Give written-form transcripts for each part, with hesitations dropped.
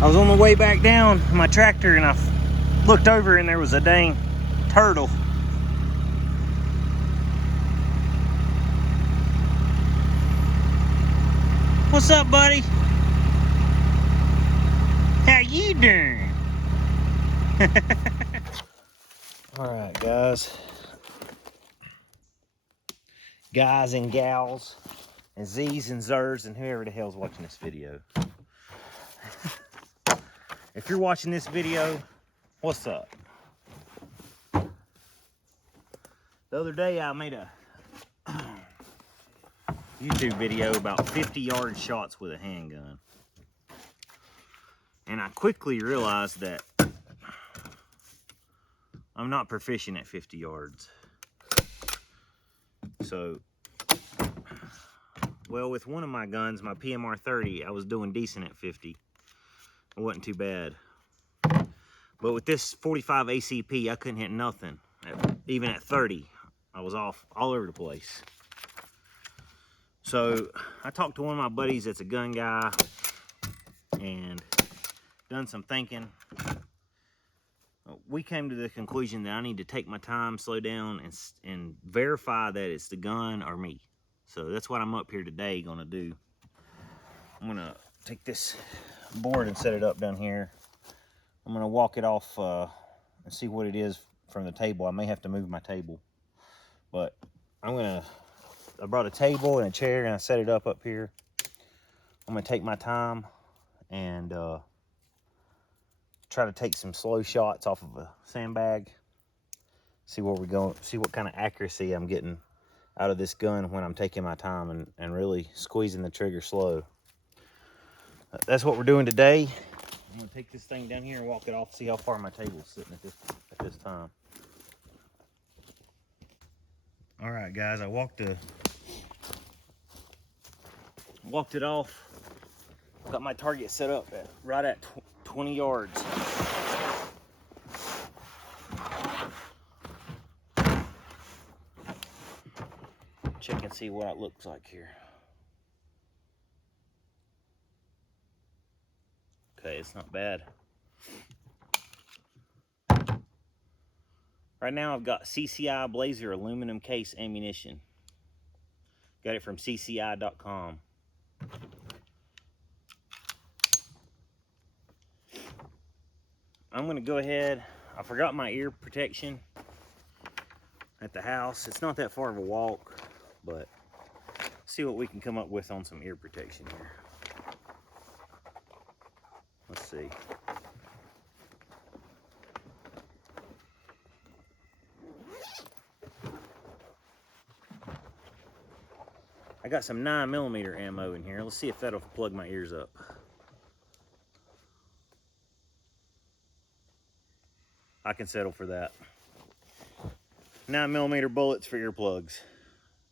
I was on the way back down in my tractor and I looked over and there was a dang turtle. What's up, buddy? How you doing? Alright, guys and gals, and Z's and Zers, and whoever the hell's watching this video. If you're watching this video, what's up? The other day I made a YouTube video about 50-yard shots with a handgun. And I quickly realized that I'm not proficient at 50 yards. So, well, with one of my guns, my PMR 30, I was doing decent at 50. It wasn't too bad. But with this 45 ACP, I couldn't hit nothing. Even at 30, I was off all over the place. So I talked to one of my buddies that's a gun guy and done some thinking. We came to the conclusion that I need to take my time, slow down, and verify that it's the gun or me. So that's what I'm up here today gonna do. I'm gonna take this board and set it up down here. I'm gonna walk it off and see what it is from the table. I may have to move my table, but I brought a table and a chair and I set it up here. I'm gonna take my time and try to take some slow shots off of a sandbag. See where we're going, see what kind of accuracy I'm getting out of this gun when I'm taking my time and really squeezing the trigger slow. That's what we're doing today. I'm gonna take this thing down here and walk it off, see how far my table's sitting at this time. All right, guys, I walked it off. Got my target set up right at 20 yards. Check and see what it looks like here. Okay, it's not bad. Right now I've got CCI Blazer aluminum case ammunition. Got it from cci.com. I'm gonna go ahead, I forgot my ear protection at the house. It's not that far of a walk, but see what we can come up with on some ear protection here. Let's see. I got some 9mm ammo in here. Let's see if that'll plug my ears up. I can settle for that. 9mm bullets for earplugs.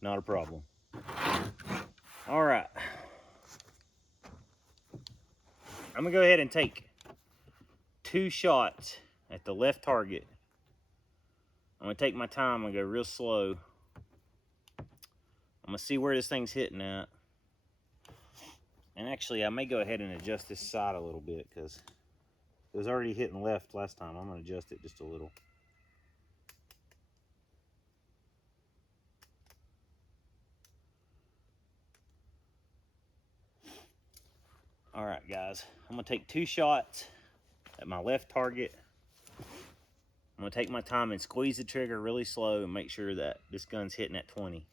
Not a problem. All right. I'm gonna go ahead and take 2 shots at the left target. I'm gonna take my time and go real slow. I'm gonna see where this thing's hitting at. And actually, I may go ahead and adjust this side a little bit because it was already hitting left last time. I'm gonna adjust it just a little. All right, guys, I'm gonna take 2 shots at my left target. I'm gonna take my time and squeeze the trigger really slow and make sure that this gun's hitting at 20.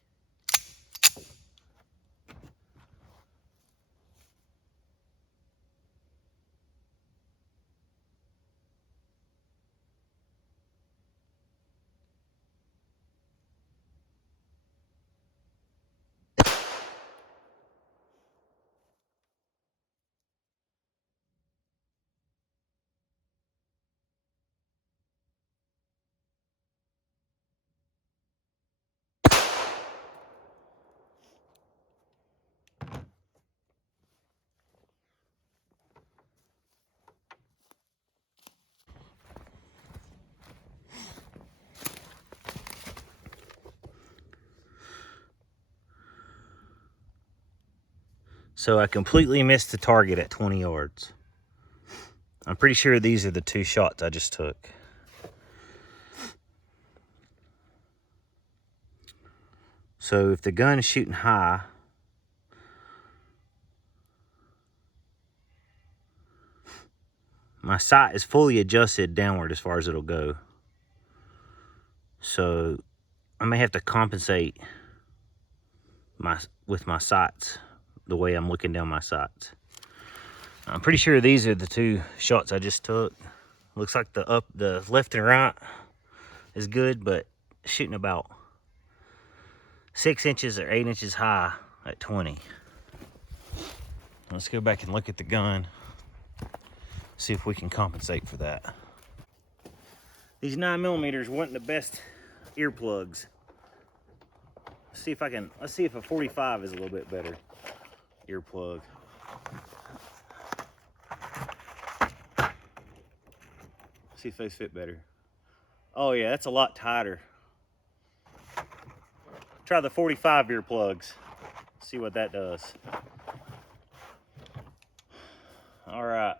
So I completely missed the target at 20 yards. I'm pretty sure these are the 2 shots I just took. So if the gun is shooting high, my sight is fully adjusted downward as far as it'll go. So I may have to compensate with my sights, the way I'm looking down my sights. I'm pretty sure these are the 2 shots I just took. Looks like the left and right is good, but shooting about 6 inches or 8 inches high at 20. Let's go back and look at the gun, see if we can compensate for that. These 9mm weren't the best earplugs. Let's see if a 45 is a little bit better earplug. See if those fit better. Oh yeah, that's a lot tighter. Try the 45 earplugs. See what that does. All right.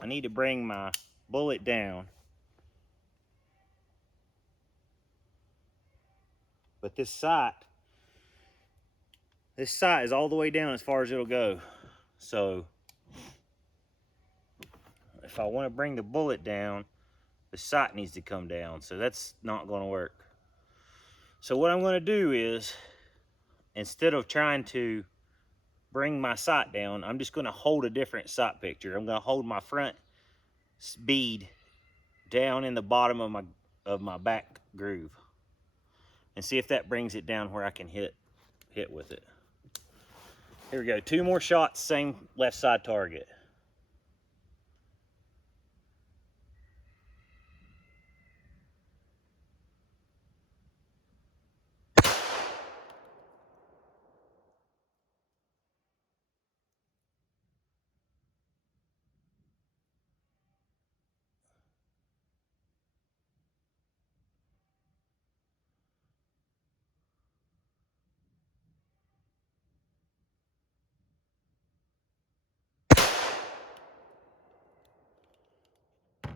I need to bring my bullet down. But this sight is all the way down as far as it'll go. So if I want to bring the bullet down, the sight needs to come down. So that's not going to work. So what I'm going to do is, instead of trying to bring my sight down, I'm just going to hold a different sight picture. I'm going to hold my front bead down in the bottom of my back groove and see if that brings it down where I can hit with it. Here we go. 2 more shots, same left side target.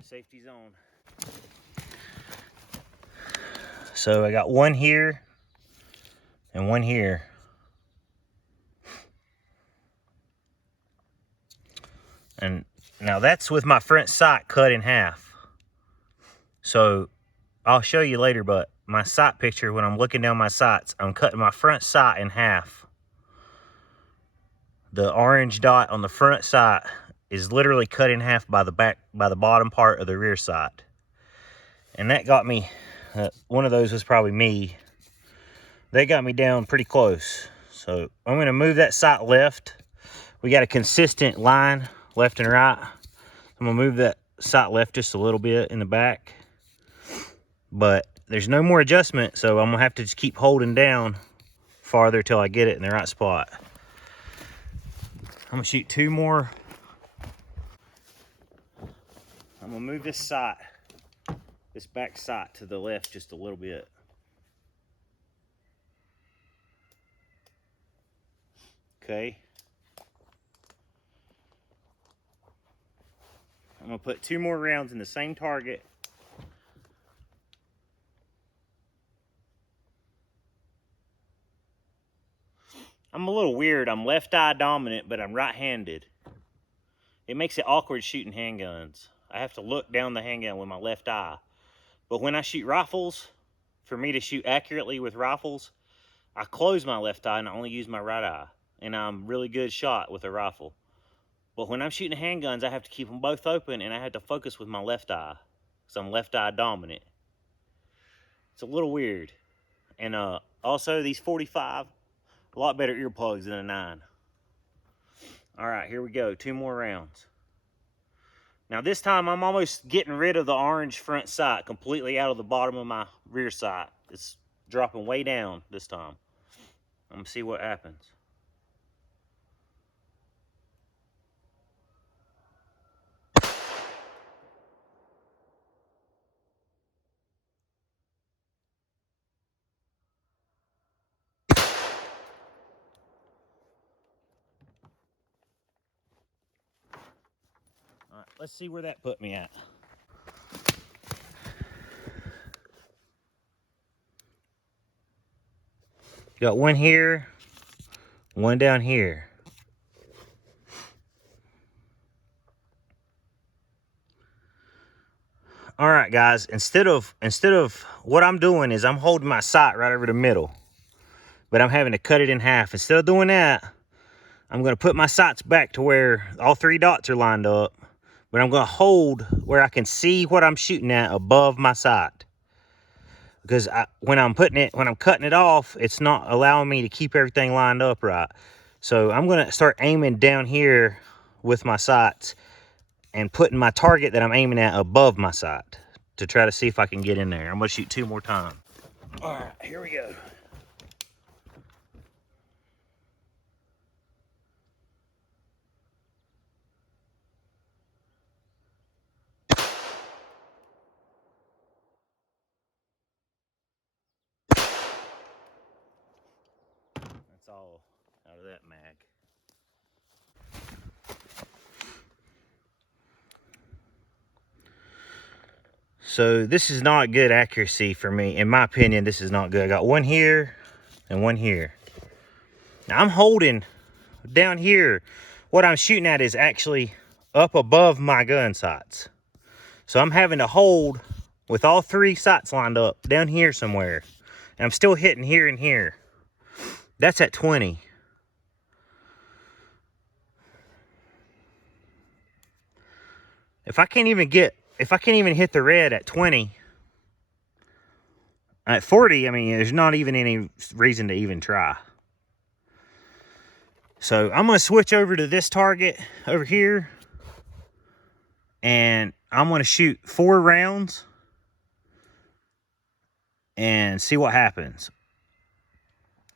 Safety zone. So I got one here and one here. And now that's with my front sight cut in half. So I'll show you later, but my sight picture, when I'm looking down my sights, I'm cutting my front sight in half. The orange dot on the front sight is literally cut in half by the bottom part of the rear sight. And that got me, one of those was probably me. They got me down pretty close. So I'm going to move that sight left. We got a consistent line left and right. I'm going to move that sight left just a little bit in the back. But there's no more adjustment, so I'm going to have to just keep holding down farther till I get it in the right spot. I'm going to shoot 2 more. I'm going to move this back sight to the left just a little bit. Okay. I'm going to put 2 more rounds in the same target. I'm a little weird. I'm left eye dominant, but I'm right-handed. It makes it awkward shooting handguns. I have to look down the handgun with my left eye. But when I shoot rifles, for me to shoot accurately with rifles, I close my left eye and I only use my right eye. And I'm really good shot with a rifle. But when I'm shooting handguns, I have to keep them both open and I have to focus with my left eye. So I'm left eye dominant. It's a little weird. And also these 45, a lot better earplugs than a 9. All right, here we go. 2 more rounds. Now this time I'm almost getting rid of the orange front sight completely out of the bottom of my rear sight. It's dropping way down this time. I'm gonna see what happens. let's see where that put me at. Got one here, one down here. All right, guys, instead of what I'm doing is I'm holding my sight right over the middle, but I'm having to cut it in half. Instead of doing that, I'm gonna put my sights back to where all 3 dots are lined up, but I'm gonna hold where I can see what I'm shooting at above my sight. Because when I'm cutting it off, it's not allowing me to keep everything lined up right. So I'm gonna start aiming down here with my sights and putting my target that I'm aiming at above my sight to try to see if I can get in there. I'm gonna shoot 2 more times. All right, here we go. That's all out of that mag. So this is not good accuracy for me. In my opinion, this is not good. I got one here and one here. Now I'm holding down here. What I'm shooting at is actually up above my gun sights. So I'm having to hold with all 3 sights lined up down here somewhere. And I'm still hitting here and here. That's at 20. If I can't even hit the red at 20, at 40, I mean, there's not even any reason to even try. So I'm gonna switch over to this target over here, and I'm gonna shoot 4 rounds and see what happens.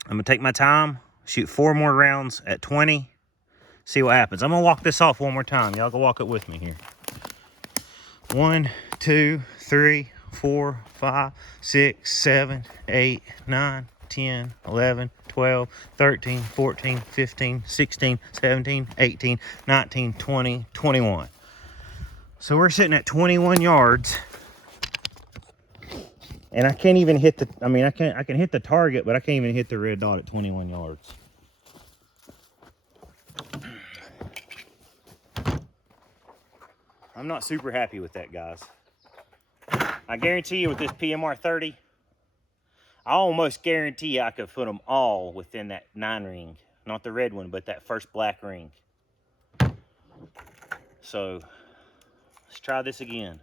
I'm gonna take my time, shoot 4 more rounds at 20, see what happens. I'm gonna walk this off one more time. Y'all go walk it with me here. 1, 2, 3, 4, 5, 6, 7, 8, 9, 10, 11, 12, 13, 14, 15, 16, 17, 18, 19, 20, 21. So we're sitting at 21 yards. And I can't even hit I can hit the target, but I can't even hit the red dot at 21 yards. I'm not super happy with that, guys. I guarantee you with this PMR 30, I almost guarantee I could put them all within that 9 ring. Not the red one, but that first black ring. So, let's try this again.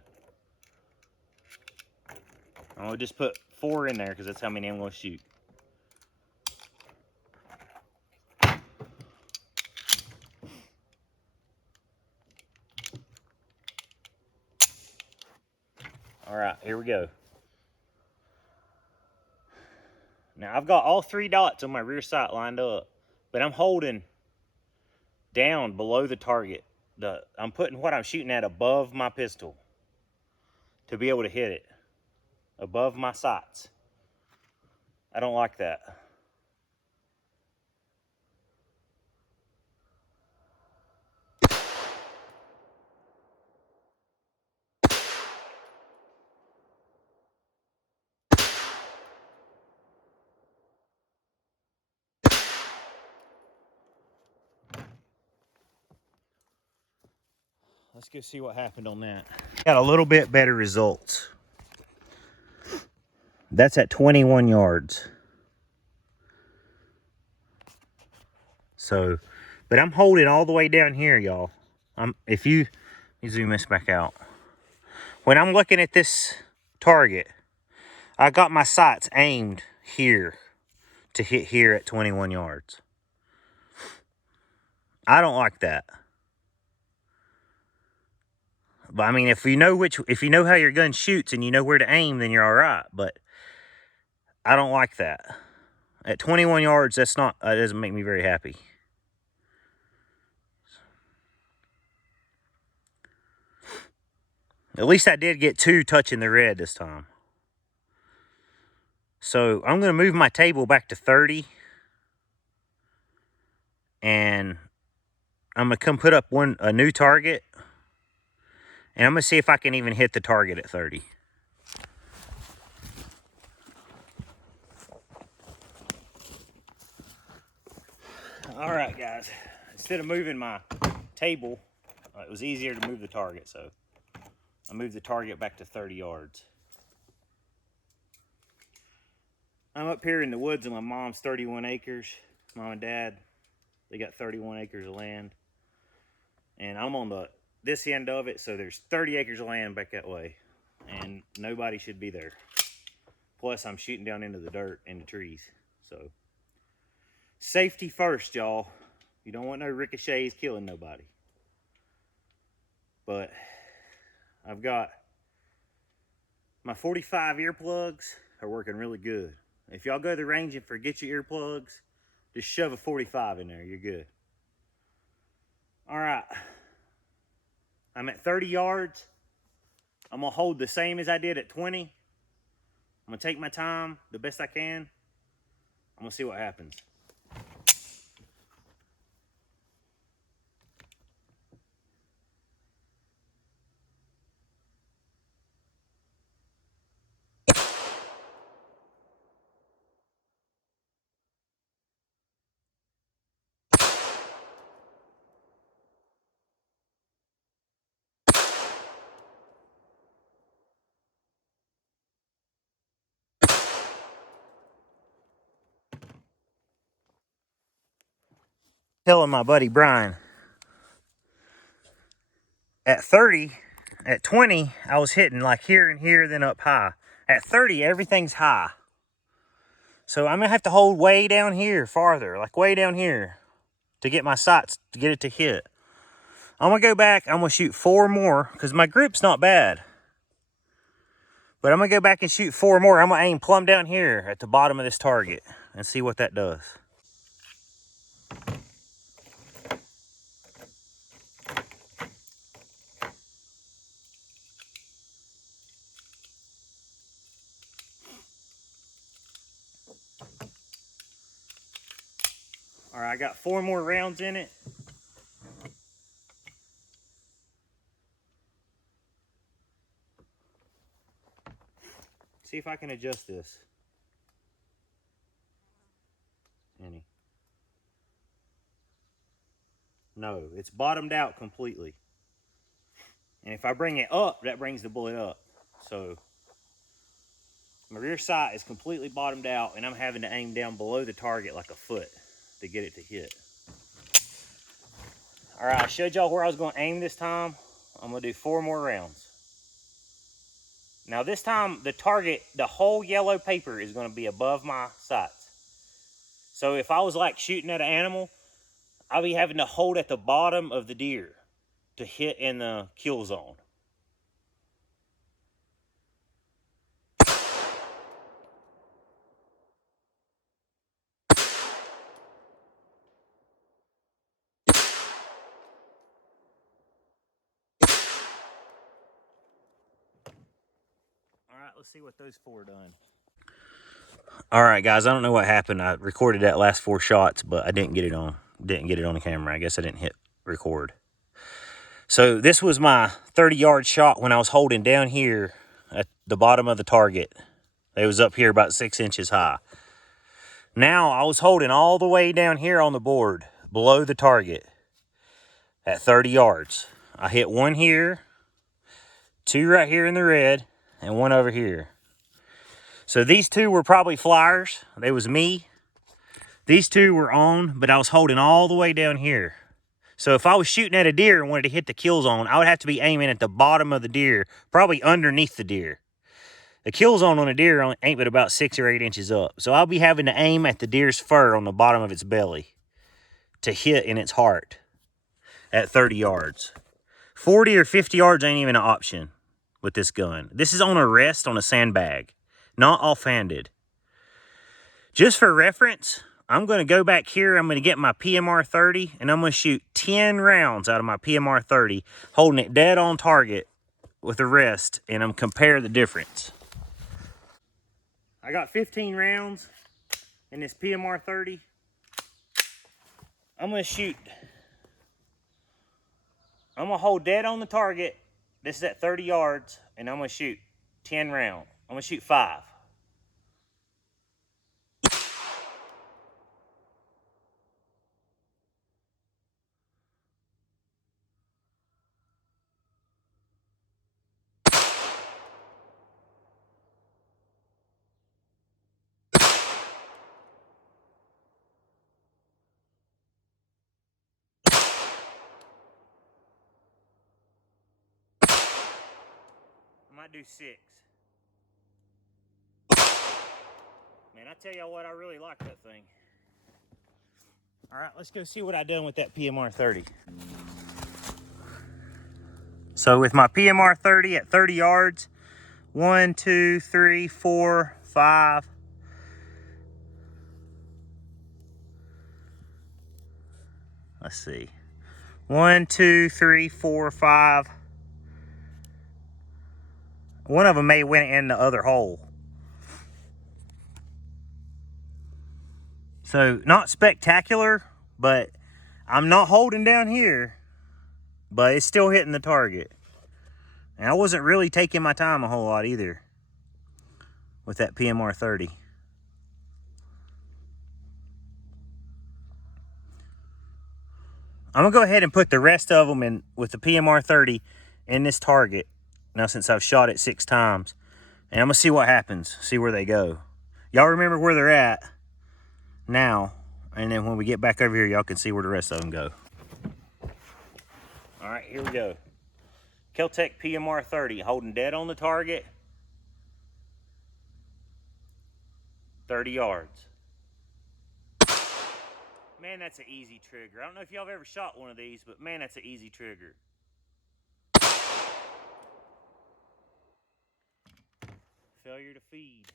I'm going to just put 4 in there because that's how many I'm going to shoot. All right, here we go. Now, I've got all 3 dots on my rear sight lined up, but I'm holding down below the target. I'm putting what I'm shooting at above my pistol to be able to hit it above my sights. I don't like that. Let's go see what happened on that. Got a little bit better results. That's at 21 yards. So, but I'm holding all the way down here, y'all. If you zoom this back out. When I'm looking at this target, I got my sights aimed here to hit here at 21 yards. I don't like that. But I mean, if you know how your gun shoots and you know where to aim, then you're all right. But I don't like that. At 21 yards, that doesn't make me very happy. At least I did get 2 touching the red this time. So I'm going to move my table back to 30. And I'm going to come put up a new target. And I'm gonna see if I can even hit the target at 30. All right, guys. Instead of moving my table, it was easier to move the target, so I moved the target back to 30 yards. I'm up here in the woods in my mom's 31 acres. Mom and Dad, they got 31 acres of land. And I'm on this end of it, so there's 30 acres of land back that way. And nobody should be there. Plus, I'm shooting down into the dirt and the trees. So, safety first, y'all. You don't want no ricochets killing nobody. But I've got my 45 earplugs are working really good. If y'all go to the range and forget your earplugs, just shove a 45 in there. You're good. All right. I'm at 30 yards. I'm going to hold the same as I did at 20. I'm going to take my time the best I can. I'm going to see what happens. Telling my buddy Brian, at 30, at 20, I was hitting like here and here, then up high. At 30, everything's high. So I'm going to have to hold way down here farther, like way down here, to get my sights, to get it to hit. I'm going to go back. I'm going to shoot 4 more because my grip's not bad. But I'm going to go back and shoot 4 more. I'm going to aim plumb down here at the bottom of this target and see what that does. All right, I got 4 more rounds in it. See if I can adjust this. Any? No, it's bottomed out completely. And if I bring it up, that brings the bullet up. So my rear sight is completely bottomed out, and I'm having to aim down below the target like a foot to get it to hit. All right, I showed y'all where I was going to aim this time. I'm going to do 4 more rounds. Now this time, the target, the whole yellow paper is going to be above my sights. So if I was like shooting at an animal, I'll be having to hold at the bottom of the deer to hit in the kill zone. All right, let's see what those 4 done. All right, guys, I don't know what happened. I recorded that last 4 shots, but I didn't get it on the camera. I guess I didn't hit record. So this was my 30-yard shot when I was holding down here at the bottom of the target. It was up here about 6 inches high. Now I was holding all the way down here on the board below the target at 30 yards. I hit 1 here, 2 right here in the red, and 1 over here. So these 2 were probably flyers. They was me. These 2 were on, but I was holding all the way down here. So if I was shooting at a deer and wanted to hit the kill zone, I would have to be aiming at the bottom of the deer, probably underneath the deer. The kill zone on a deer ain't but about 6 or 8 inches up. So I'll be having to aim at the deer's fur on the bottom of its belly to hit in its heart at 30 yards. 40 or 50 yards ain't even an option with this gun. This is on a rest on a sandbag, not offhanded. Just for reference, I'm going to go back here. I'm going to get my PMR 30, and I'm going to shoot 10 rounds out of my PMR 30, holding it dead on target with the rest, and I'm compare the difference. I got 15 rounds in this PMR 30. I'm going to hold dead on the target This is at 30 yards, and I'm gonna shoot 10 rounds. I'm gonna shoot 5. I might do 6. Man, I tell y'all what, I really like that thing. All right, let's go see what I done with that PMR 30. So with my PMR 30 at 30 yards, 1, 2, 3, 4, 5. Let's see. 1, 2, 3, 4, 5. One of them may went in the other hole. So not spectacular, but I'm not holding down here, but it's still hitting the target. And I wasn't really taking my time a whole lot either with that PMR 30. I'm gonna go ahead and put the rest of them in with the PMR 30 in this target now, since I've shot it 6 times. And I'm gonna see what happens, see where they go. Y'all remember where they're at now, and then when we get back over here, y'all can see where the rest of them go. All right, here we go. Kel-Tec PMR 30, holding dead on the target, 30 yards. Man, that's an easy trigger. I don't know if y'all have ever shot one of these, but man, that's an easy trigger. Failure to feed.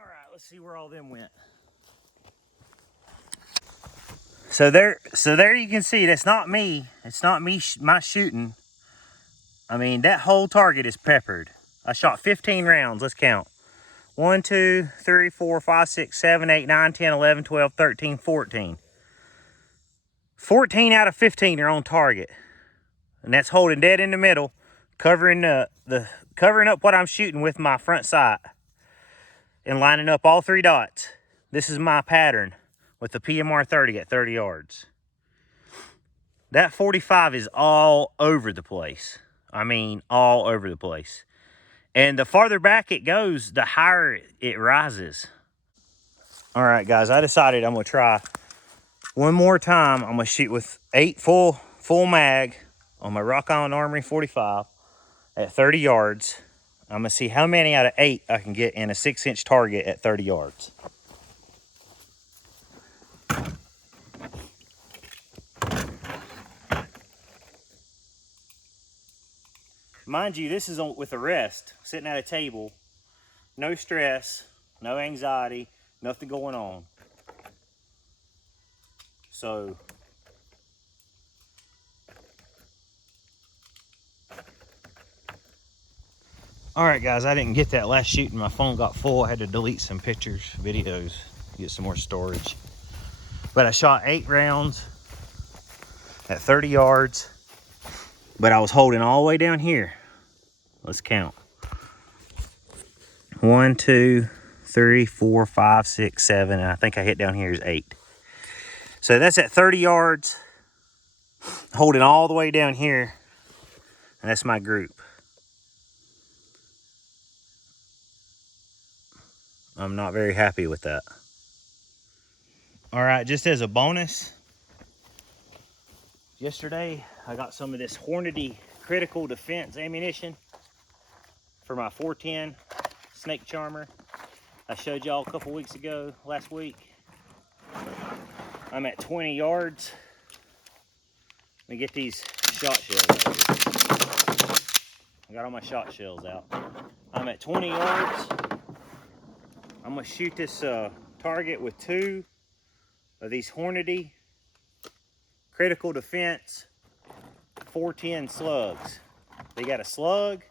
All right, let's see where all them went. So there you can see, that's not me. It's not me, my shooting. I mean, that whole target is peppered. I shot 15 rounds. Let's count. 1, 2, 3, 4, 5, 6, 7, 8, 9, 10, 11, 12, 13, 14. 14 out of 15 are on target. And that's holding dead in the middle, covering covering up what I'm shooting with my front sight and lining up all 3 dots. This is my pattern with the PMR 30 at 30 yards. That 45 is all over the place. I mean, all over the place. And the farther back it goes, the higher it rises. All right, guys, I decided I'm gonna try one more time. I'm gonna shoot with 8 full mag on my Rock Island Armory 45 at 30 yards. I'm gonna see how many out of 8 I can get in a 6-inch target at 30 yards. Mind you, this is with a rest, sitting at a table, no stress, no anxiety, nothing going on. So, all right, guys, I didn't get that last shooting. My phone got full. I had to delete some pictures, videos, get some more storage. But I shot 8 rounds at 30 yards, but I was holding all the way down here. Let's count. 1, 2, 3, 4, 5, 6, 7, and I think I hit down here is 8. So that's at 30 yards, holding all the way down here, and that's my group. I'm not very happy with that. All right, just as a bonus, yesterday I got some of this Hornady critical defense ammunition for my 410 snake charmer. I showed y'all a couple weeks ago, last week. I'm at 20 yards. Let me get these shot shells out here. I got all my shot shells out. I'm at 20 yards. I'm gonna shoot this target with 2 of these Hornady Critical Defense 410 slugs. They got a slug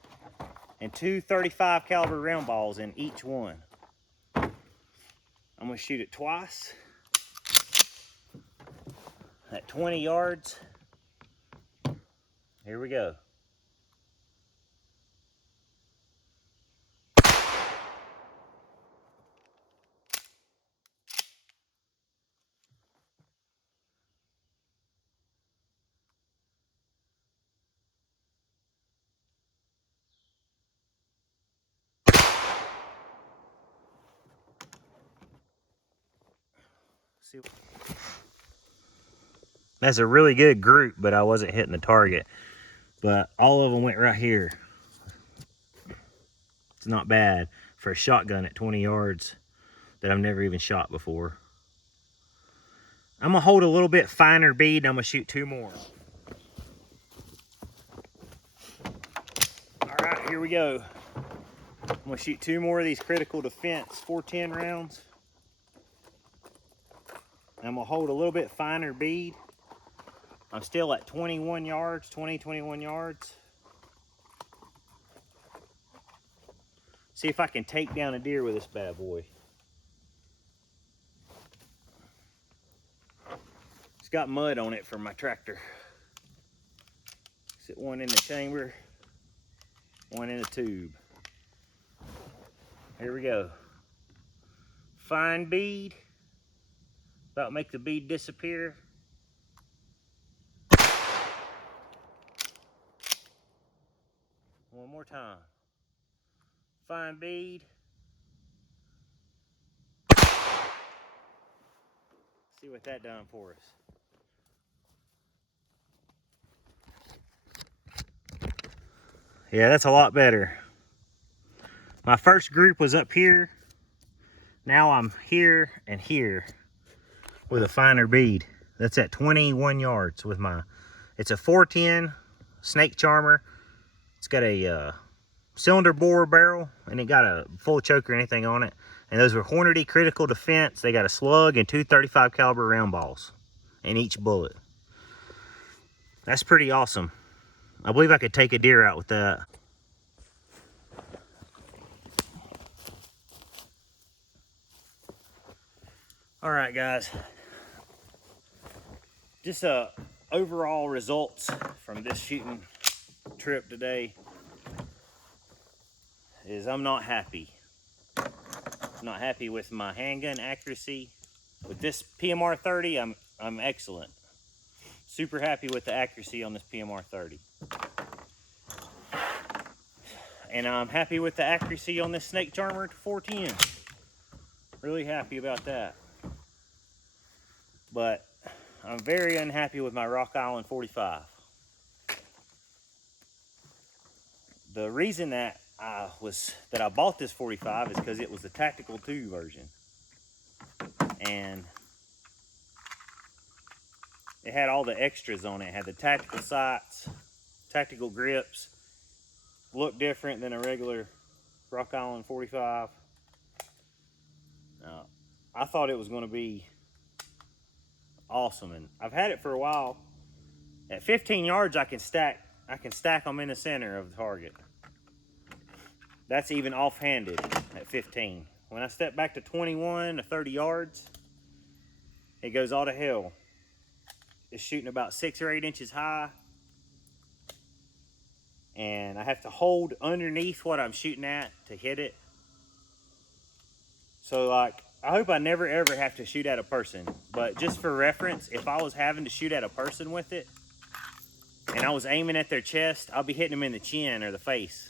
and 2 .35 caliber round balls in each one. I'm gonna shoot it twice at 20 yards. Here we go. See, that's a really good group, but I wasn't hitting the target. But all of them went right here. It's not bad for a shotgun at 20 yards that I've never even shot before. I'm gonna hold a little bit finer bead and I'm gonna shoot 2 more. All right, here we go. I'm gonna shoot 2 more of these Critical Defense 410 rounds. I'm gonna hold a little bit finer bead. I'm still at 21 yards, 21 yards. See if I can take down a deer with this bad boy. It's got mud on it from my tractor. Sit one in the chamber, one in the tube. Here we go. Fine bead. About to make the bead disappear. One more time. Fine bead. See what that done for us. Yeah, that's a lot better. My first group was up here. Now I'm here and here with a finer bead. That's at 21 yards with my, it's a 410 snake charmer. It's got a cylinder bore barrel and it got a full choke or anything on it. And those were Hornady Critical Defense. They got a slug and 2 .35 caliber round balls in each bullet. That's pretty awesome. I believe I could take a deer out with that. All right, guys. Just overall results from this shooting trip today is I'm not happy. I'm not happy with my handgun accuracy. With this PMR 30, I'm excellent. Super happy with the accuracy on this PMR 30. And I'm happy with the accuracy on this snake charmer 410. Really happy about that. But I'm very unhappy with my Rock Island 45. The reason that I bought this 45 is because it was the Tactical 2 version. And it had all the extras on it. It had the tactical sights, tactical grips, looked different than a regular Rock Island 45. I thought it was going to be awesome, and I've had it for a while. At 15 yards, I can stack them in the center of the target. That's even off-handed at 15. When I step back to 21 to 30 yards, it goes all to hell. It's shooting about 6 or 8 inches high, and I have to hold underneath what I'm shooting at to hit it. So, like, I hope I never ever have to shoot at a person, but just for reference, if I was having to shoot at a person with it and I was aiming at their chest, I'll be hitting them in the chin or the face.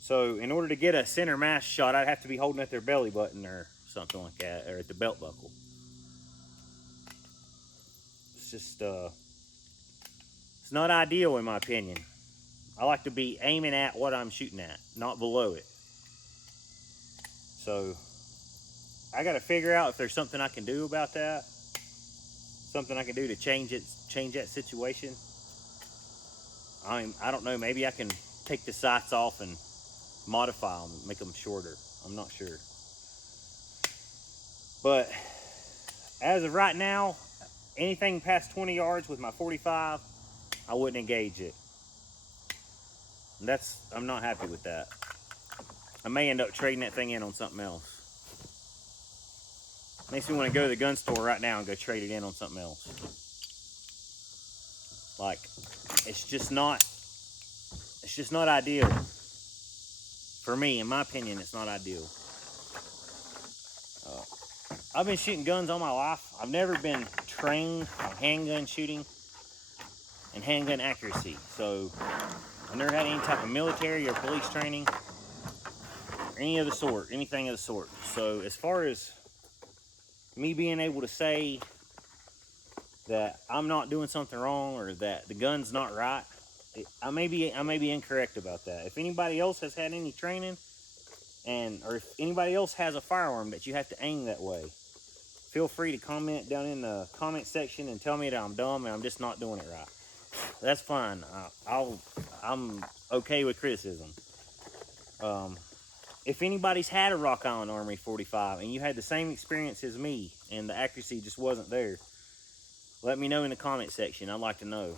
So in order to get a center mass shot, I'd have to be holding at their belly button or something like that, or at the belt buckle. It's just it's not ideal in my opinion. I like to be aiming at what I'm shooting at, not below it. So I got to figure out if there's something I can do about that. Something I can do to change that situation. I don't know. Maybe I can take the sights off and modify them, make them shorter. I'm not sure. But as of right now, anything past 20 yards with my 45, I wouldn't engage it. And I'm not happy with that. I may end up trading that thing in on something else. Makes me want to go to the gun store right now and go trade it in on something else. Like, it's just not ideal. For me, in my opinion, it's not ideal. I've been shooting guns all my life. I've never been trained on handgun shooting and handgun accuracy. So I've never had any type of military or police training or anything of the sort. So as far as me being able to say that I'm not doing something wrong or that the gun's not right, I may be incorrect about that. If anybody else has had any training, or if anybody else has a firearm that you have to aim that way, feel free to comment down in the comment section and tell me that I'm dumb and I'm just not doing it right. That's fine. I'm okay with criticism. If anybody's had a Rock Island Armory 45 and you had the same experience as me and the accuracy just wasn't there, let me know in the comment section. I'd like to know.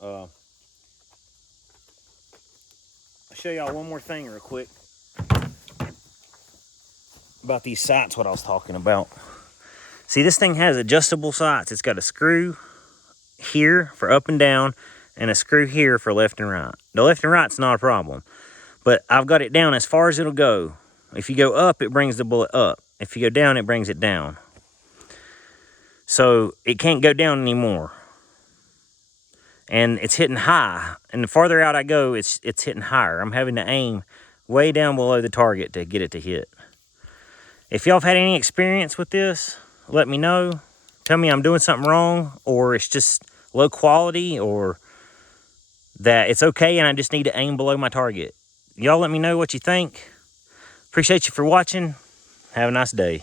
I'll show y'all one more thing real quick about these sights, what I was talking about. See, this thing has adjustable sights. It's got a screw here for up and down and a screw here for left and right. The left and right's not a problem, but I've got it down as far as it'll go. If you go up, it brings the bullet up. If you go down, it brings it down. So it can't go down anymore. And it's hitting high. And the farther out I go, it's hitting higher. I'm having to aim way down below the target to get it to hit. If y'all have had any experience with this, let me know. Tell me I'm doing something wrong, or it's just low quality, or that it's okay and I just need to aim below my target. Y'all let me know what you think. Appreciate you for watching. Have a nice day.